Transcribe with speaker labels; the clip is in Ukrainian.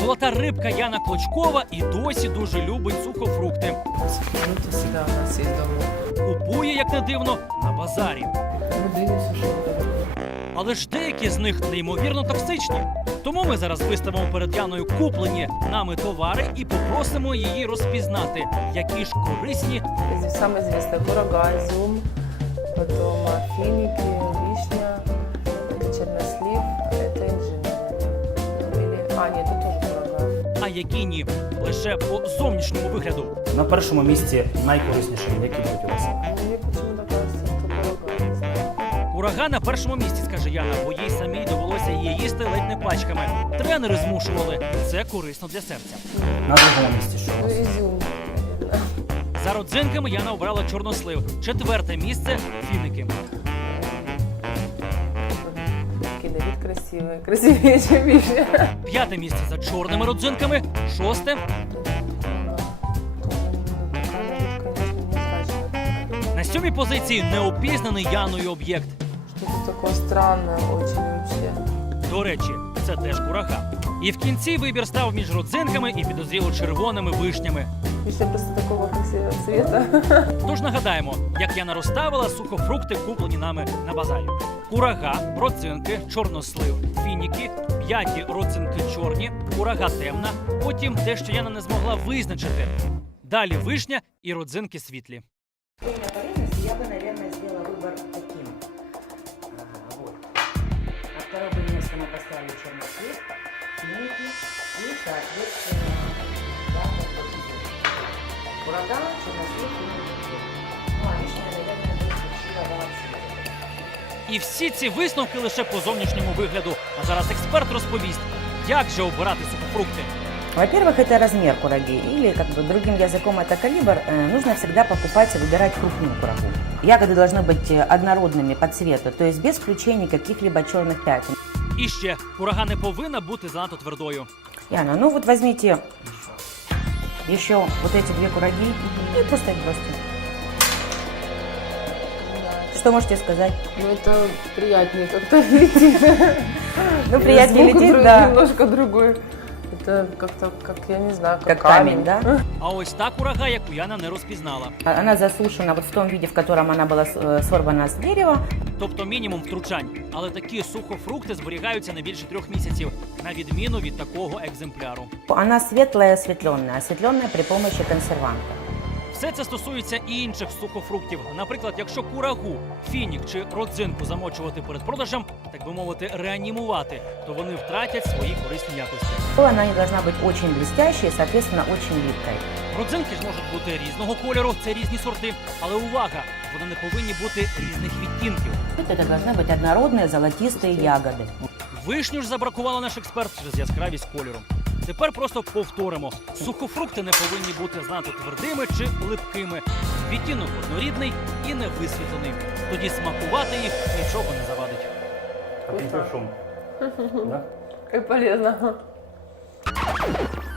Speaker 1: Золота рибка Яна Клочкова і досі дуже любить сухофрукти.
Speaker 2: Вот у себя у нас есть дома.
Speaker 1: Купує, як не дивно, на базарі.
Speaker 2: Будильник сушеный.
Speaker 1: Але ж деякі з них неймовірно токсичні. Тому ми зараз виставимо перед Яною куплені нами товари і попросимо її розпізнати, які ж корисні,
Speaker 2: Самый известный курага, изюм, потом финики, вишня, это чернослив, это инжир. Нет, это тоже курага.
Speaker 1: а які ні. Лише по зовнішньому вигляду.
Speaker 3: На першому місці найкорисніші, які будуть у вас.
Speaker 2: Мне почему-то кажется, что курага, не знаю.
Speaker 1: Курага на першому місці, скаже Яна, бо їй самій довелося її їсти ледь не пачками. Тренери змушували. Це корисно для серця.
Speaker 3: На другому місці що у
Speaker 2: Ну,
Speaker 3: вас?
Speaker 2: изюм, наверное.
Speaker 1: За родзинками Яна обрала чорнослив. 4-те місце – фіники.
Speaker 2: Такие на вид красивые, красивее, чем вишня.
Speaker 1: 5-те місце за чорними родзинками. 6-те. На 7-й позиції неопізнаний Яною об'єкт.
Speaker 2: Что-то такое странное очень вообще.
Speaker 1: До речі, це теж курага. І в кінці вибір став між родзинками і підозріло червоними вишнями.
Speaker 2: Вишня просто такого красивого цвета.
Speaker 1: Тож нагадаємо, як Яна розставила сухофрукти, куплені нами на базарі. Курага, родзинки, чорнослив, фініки, 5 родзинки чорні, курага темна, потім те, що Яна не змогла визначити. Далі вишня і родзинки світлі.
Speaker 4: По необходимости я бы, наверное, сделала выбор таким. Вот. На второе бы место мы поставили чернослив, финики и, соответственно, да, как бы изюм. Курага, чернослив, финики. Ну, а вишня, наверное, бы исключила вообще.
Speaker 1: І всі ці висновки лише по зовнішньому вигляду. А зараз експерт розповість, як же обирати сухофрукти.
Speaker 4: Во-первых, это размер кураги, или, как бы, другим языком это калибр. Нужно всегда покупать и выбирать крупную курагу. Ягоды должны быть однородными по цвету, то есть без включения каких-либо черных пятен.
Speaker 1: І ще, курага не повинна бути занадто твердою.
Speaker 4: Яна, ну вот возьмите еще вот эти две кураги и просто их бросьте. Что можете сказать?
Speaker 2: Ну, это приятнее как-то летит.
Speaker 4: Ну, приятнее
Speaker 2: Звук
Speaker 4: летит, да.
Speaker 2: Немножко другой. Это как-то, как я не знаю,
Speaker 4: Как камень, да?
Speaker 1: А ось та курага, яку Яна не розпізнала.
Speaker 4: Она засушена вот в том виде, в котором она была сорвана с дерева.
Speaker 1: Тобто мінімум втручань. Але такі сухофрукти зберігаються не більше 3 місяців, на відміну від такого екземпляру.
Speaker 4: Она светлая, осветленная при помощи консерванта.
Speaker 1: Все це стосується і інших сухофруктів. Наприклад, якщо курагу, фінік чи родзинку замочувати перед продажем, так би мовити, реанімувати, то вони втратять свої корисні якості.
Speaker 4: Она не должна быть очень блестящей и, соответственно, очень липкой.
Speaker 1: Родзинки ж можуть бути різного кольору, це різні сорти. Але увага, вони не повинні бути різних відтінків.
Speaker 4: Это должны быть однородные золотистые ягоды.
Speaker 1: Вишню ж забракувала наш експерт через яскравість кольору. Тепер просто повторимо. Сухофрукти не повинні бути занадто твердими чи липкими. Відтінок однорідний і не висвітлений. Тоді смакувати їх нічого не завадить.
Speaker 3: А ти шум? Да?
Speaker 2: И полезно.